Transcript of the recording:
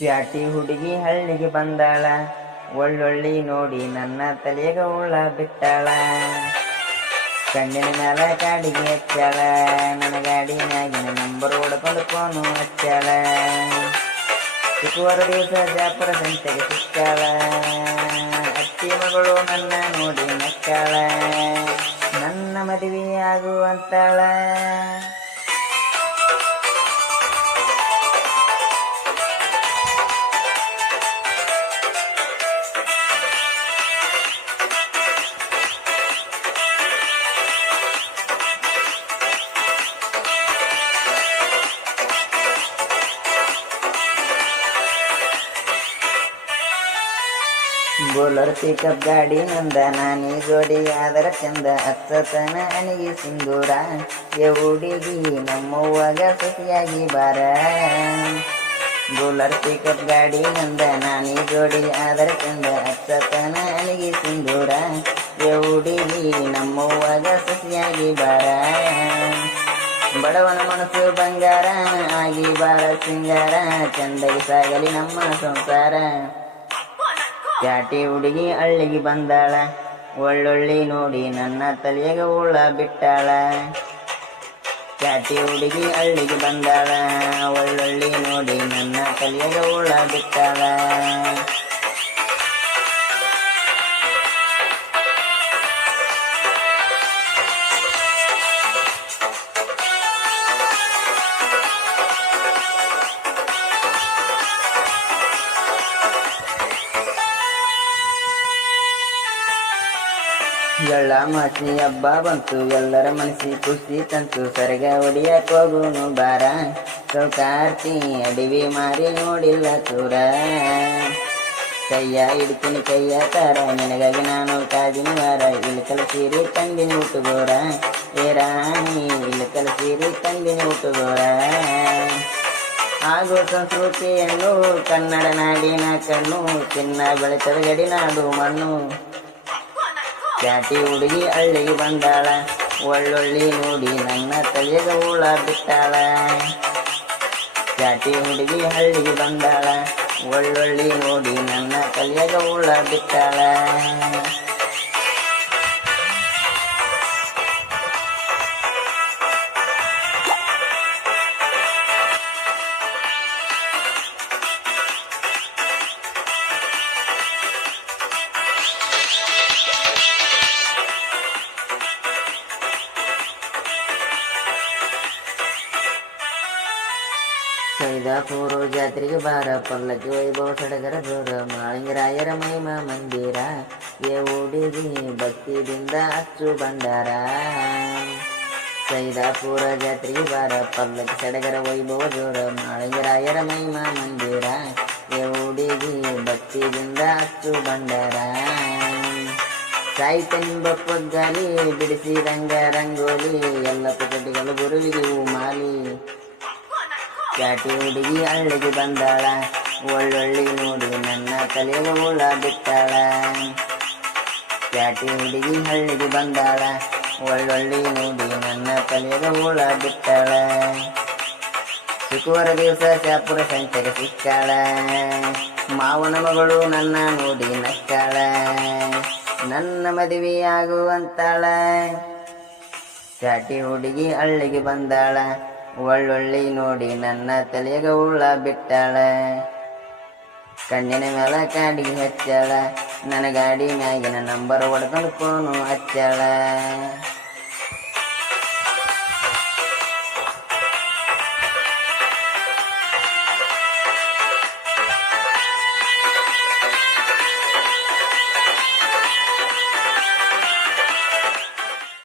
Patty ಹುಡುಗಿ ಹಳ್ಳಿಗೆ ಬಂದಾಳ, ಒಳ್ಳೊಳ್ಳಿ ನೋಡಿ ನನ್ನ ತಲೆಗ ಉಳ್ಳ ಬಿಟ್ಟಾಳ. ಕಣ್ಣಿನ ಮ್ಯಾಲ ಕಾಡಿಗೆ ಹಚ್ಚಾಳ, ನನ್ನ ಗಾಡಿ ಮ್ಯಾಗಿನ ನಂಬರ್ ಹೊಡ್ಕೊಂಡು ಫೋನು ಹಚ್ಚಾಳ. ಶುಕ್ರವಾರ ದಿವಸ ಜಾಪುರ ಸಂತೆಗೆ ಸಿಕ್ಕಾಳ, ಅತ್ತಿ ಮಗಳು ನನ್ನ ನೋಡಿ ನಕ್ಕಾಳ, ನನ್ನ ಮದುವೆ ಆಗುವಂತಾಳ. ಬೋಲರ್ ಪಿಕಪ್ ಗಾಡಿ ನಂದ, ನಾನಿ ಜೋಡಿ ಆದರ ಚಂದ, ಹತ್ತತನ ಅನಿಗೆ ಸಿಂಧೂರ. ಹುಡುಗಿ ನಮ್ಮವ್ವಗ ಸಸಿಯಾಗಿ ಬಾರ. ಬೋಲರ್ ಪಿಕಪ್ ಗಾಡಿ ನಂದ, ನಾನಿ ಜೋಡಿ ಆದರ ಚಂದ, ಹತ್ತತನ ಅನಿಗೆ ಸಿಂಧೂರ. ಹುಡುಗಿ ನಮ್ಮವ್ವಗ ಸಸಿಯಾಗಿ ಬಾರ. ಬಡವನ ಮನಸ್ಸು ಬಂಗಾರ ಆಗಿ ಬಾಳ ಸಿಂಗಾರ, ಚಂದಗಿ ಸಾಗಲಿ ನಮ್ಮ ಸಂಸಾರ. ಪ್ಯಾಟಿ ಹುಡುಗಿ ಹಳ್ಳಿಗೆ ಬಂದಾಳ, ಒಳ್ಳೊಳ್ಳಿ ನೋಡಿ ನನ್ನ ತಲೆಗ ಉಳ್ಳ ಬಿಟ್ಟಾಳ. ಪ್ಯಾಟಿ ಹುಡುಗಿ ಹಳ್ಳಿಗೆ ಬಂದಾಳ, ಒಳ್ಳೊಳ್ಳಿ ನೋಡಿ ನನ್ನ ತಲೆಗ ಉಳ್ಳ ಬಿಟ್ಟಾಳ. ಎಳ್ಳ ಮಾಸಿ ಹಬ್ಬ ಬಂತು, ಎಲ್ಲರ ಮನಸ್ಸಿ ಖುಷಿ ತಂತು, ಸರಗ ಹೊಡಿಯಕ್ ಹೋಗುನು ಬಾರ. ಸೌಕಾರ್ತಿ ಅಡಿವಿ ಮಾರಿ ನೋಡಿಲ್ಲ ಚೂರ, ಕೈಯ ಹಿಡ್ತೀನಿ ಕೈಯ ತಾರ, ನಿನಗಾಗಿ ನಾನು ಕಾದಿನ ವಾರ. ಇಲ್ಕಲ ಸೀರೆ ತಂದಿನಿ ಹುಟ್ಟುಗೋರ, ಏ ರಾಣಿ ಇಲ್ಕಲ ಸೀರೆ ತಂದಿನಿ ಹುಟ್ಟುಗೋರ. ಹಾಗೂ ಸಂಸ್ಕೃತಿಯನ್ನು ಕನ್ನಡ ನಾಡಿನ ಕಣ್ಣು, ಚಿನ್ನ ಬೆಳೆತದ ಗಡಿನಾಡು ಮಣ್ಣು. ಪ್ಯಾಟಿ ಹುಡುಗಿ ಹಳ್ಳಿಗೆ ಬಂದಾಳ, ಒಳ್ಳೊಳ್ಳಿ ನೋಡಿ ನನ್ನ ತಲೆಗ ಉಳ್ಳ ಬಿಟ್ಟಾಳ. ಪ್ಯಾಟಿ ಹುಡುಗಿ ಹಳ್ಳಿಗೆ ಬಂದಾಳ, ಒಳ್ಳೊಳ್ಳಿ ನೋಡಿ ನನ್ನ ತಲೆಗ ಉಳ್ಳ ಬಿಟ್ಟಾಳ. ಸೈದಾಪುರ ಜಾತ್ರೆಗೆ ಬಾರ, ಪಲ್ಲಕ್ಕಿ ವೈಭವ ಸಡಗರ ಜೋರ, ಮಾಳಿಂಗರಾಯರ ಮಹಿಮಾ ಮಂದಿರ. ಹುಡುಗಿ ಭಕ್ತಿದಿಂದ ಅಚ್ಚು ಬಂಡಾರ. ಸೈದಾಪುರ ಜಾತ್ರೆಗೆ ಬಾರ, ಪಲ್ಲಕ್ಕಿ ಸಡಗರ ವೈಭವ ಜೋರ, ಮಾಳಿಂಗರಾಯರ ಮಹಿಮಾ ಮಂದಿರ. ಹುಡುಗಿ ಭಕ್ತಿದಿಂದ ಅಚ್ಚು ಬಂಡಾರ. ಸಾಯ್ತನಿಂಬಪ್ಪಗ್ಗಾಲಿ ಬಿಡಿಸಿದಂಗ ರಂಗೋಲಿ, ಎಲ್ಲ ಪುಕಟಿಗಳು ಗುರುವಿಗೆ ಹೂ ಮಾಲಿ. ಪ್ಯಾಟಿ ಹುಡುಗಿ ಹಳ್ಳಿಗೆ ಬಂದಾಳ, ಒಳ್ಳೊಳ್ಳಿ ನೋಡಿ ನನ್ನ ತಲೆಗ ಉಳ್ಳ ಬಿಟ್ಟಾಳ. ಪ್ಯಾಟಿ ಹುಡುಗಿ ಹಳ್ಳಿಗೆ ಬಂದಾಳ, ಒಳ್ಳೊಳ್ಳಿ ನೋಡಿ ನನ್ನ ತಲೆಗ ಉಳ್ಳ ಬಿಟ್ಟಾಳ. ಶುಕ್ರವಾರ ದಿವಸ ಶಾಪುರ ಸಂತೆಗೆ ಸಿಕ್ಕಾಳ, ಮಾವನ ಮಗಳು ನನ್ನ ನೋಡಿ ನಕ್ಕಾಳ, ನನ್ನ ಮದುವೆ ಆಗುವಂತಾಳ. ಪ್ಯಾಟಿ ಹುಡುಗಿ ಹಳ್ಳಿಗೆ ಬಂದಾಳ, ಒಳ್ಳೊಳ್ಳಿ ನೋಡಿ ನನ್ನ ತಲೆಗ ಉಳ್ಳ ಬಿಟ್ಟಾಳ. ಕಣ್ಣಿನ ಮ್ಯಾಲ ಕಾಡಿಗೆ ಹಚ್ಚಾಳ, ನನ್ನ ಗಾಡಿ ಮ್ಯಾಗಿನ ನಂಬರ್ ಹೊಡ್ಕೊಂಡು ಫೋನು ಹಚ್ಚಾಳ.